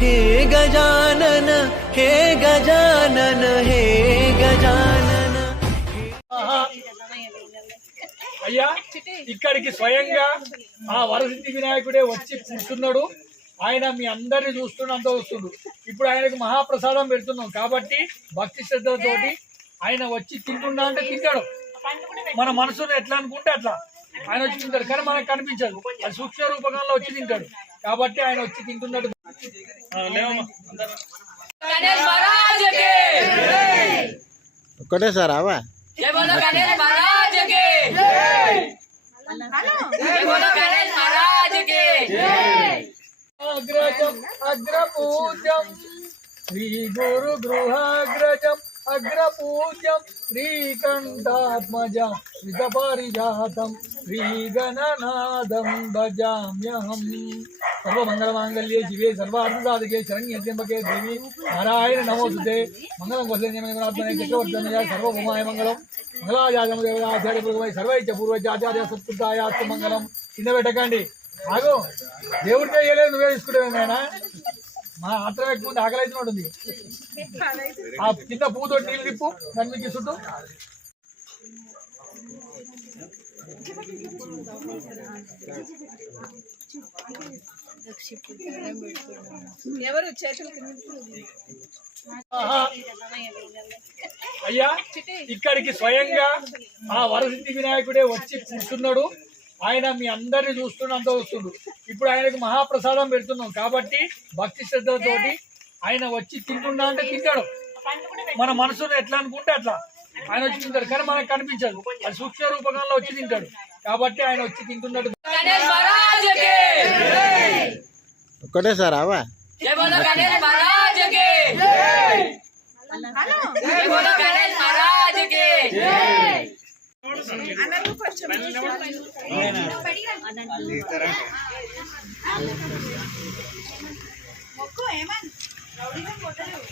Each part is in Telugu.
हे गजानन हे गजानन हे गजानन అయ్యా ఇక్కడికి స్వయంగా ఆ వరసిద్ధి వినాయకుడే వచ్చి కూర్చున్నాడు ఆయన మీ అందరిని చూస్తున్నంత వస్తుండు ఇప్పుడు ఆయనకు మహాప్రసాదం పెడుతున్నాం కాబట్టి భక్తి శ్రద్ధలతోటి ఆయన వచ్చి తింటున్నా అంటే తింటాడు మన మనసును ఎట్లా అనుకుంటే అట్లా ఆయన వచ్చి తింటాడు కానీ మనకు కనిపించదు అది సూక్ష్మ రూపకంలో వచ్చి తింటాడు కాబట్టి ఆయన వచ్చి తింటున్నట్టు हाँ, कटे सर आवा। जय बोलो गणेश महाराज के। जय बोलो गणेश महाराज के। जय अग्रजम अग्रपूजम श्री गुरु गृहाग्रजम अग्रपूज्यम श्रीकण्ठात्मजं विदपारिजातं श्रीगणनादं भजाम्यहम् సర్వమంగళమాంగళ్యే శివే సర్వార్థసాధకే శరణ్యత్యంబకే దేవి నారాయణ నమోస్తుతే. మంగళం వసంజనాత్మనే చక్రవర్తనయ సర్వభూమాయ మంగళం. మంగళాచార్యము దేవతాచార్య పూర్వై సర్వైచ పూర్వైచ ఆచార్య సత్కృతాయాస్తు మంగళం. కింద పెట్టకండి. ఆగు. దేవుడి చేయలేదు నువ్వే తీసుకుంటావు నాయన? మా ఆత్రం ఎక్కువ ఉంది ఆకలి అయితే ఉంటుంది. ఆ కింద పూతో నీళ్ళు తిప్పు దాని మీకు చుట్టూ. ఎవరు చేతులు అయ్యా ఇక్కడికి స్వయంగా ఆ వరసిద్ధి వినాయకుడే వచ్చి కూర్చున్నాడు. ఆయన మీ అందరిని చూస్తున్నంత వస్తుండు. ఇప్పుడు ఆయనకు మహాప్రసాదం పెడుతున్నాం. కాబట్టి భక్తి శ్రద్ధలతోటి ఆయన వచ్చి తింటున్నా అంటే తింటాడు. మన మనసును ఎట్లా అనుకుంటే అట్లా. ఆయన వచ్చి తింటాడు కానీ మనకు కనిపించదు అది సూక్ష్మ రూపకంలో వచ్చి తింటాడు కాబట్టి ఆయన వచ్చి తింటున్నాడు ఒక్కటే సార్ అవా ఏమని రౌడీగా పోతలేవు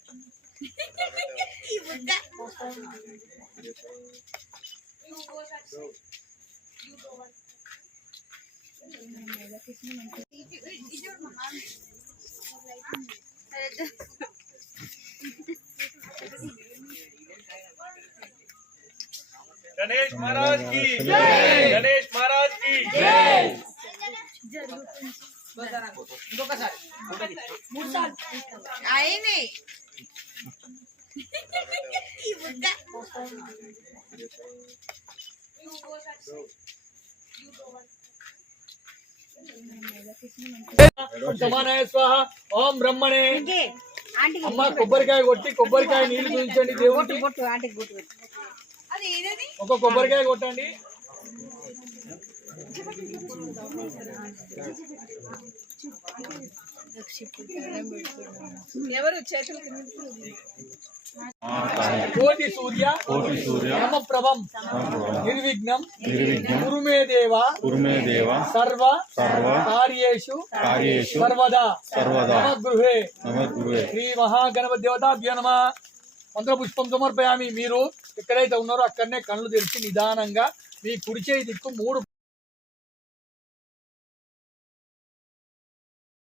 Ibu ini Ganesh Maras ki, Ganesh Maras ki. సమానాయ స్వాహ ఓం బ్రహ్మణే. అమ్మ కొబ్బరికాయ కొట్టి కొబ్బరికాయ నీళ్ళు చూపించండి దేవుడికి అది ఏదది? ఒక కొబ్బరికాయ కొట్టండి. ఎవరు చేతులు కోటి సూర్య కోటి సూర్య రామప్రభం నిర్విఘ్నం నిర్విఘ్నం గురుమే దేవ కురుమే దేవ సర్వ సర్వ కార్యేషు కార్యేషు సర్వదా సర్వదా మమ గృహే నమ గురువే శ్రీ మహాగణపతి దేవతాభ్యో నమ. మంత్ర పుష్పం సమర్పయామి మీరు. ఎక్కడైతే ఉన్నారో అక్కడనే కళ్ళు తెరిచి నిదానంగా మీ కుడి చేయి దిక్కు మూడు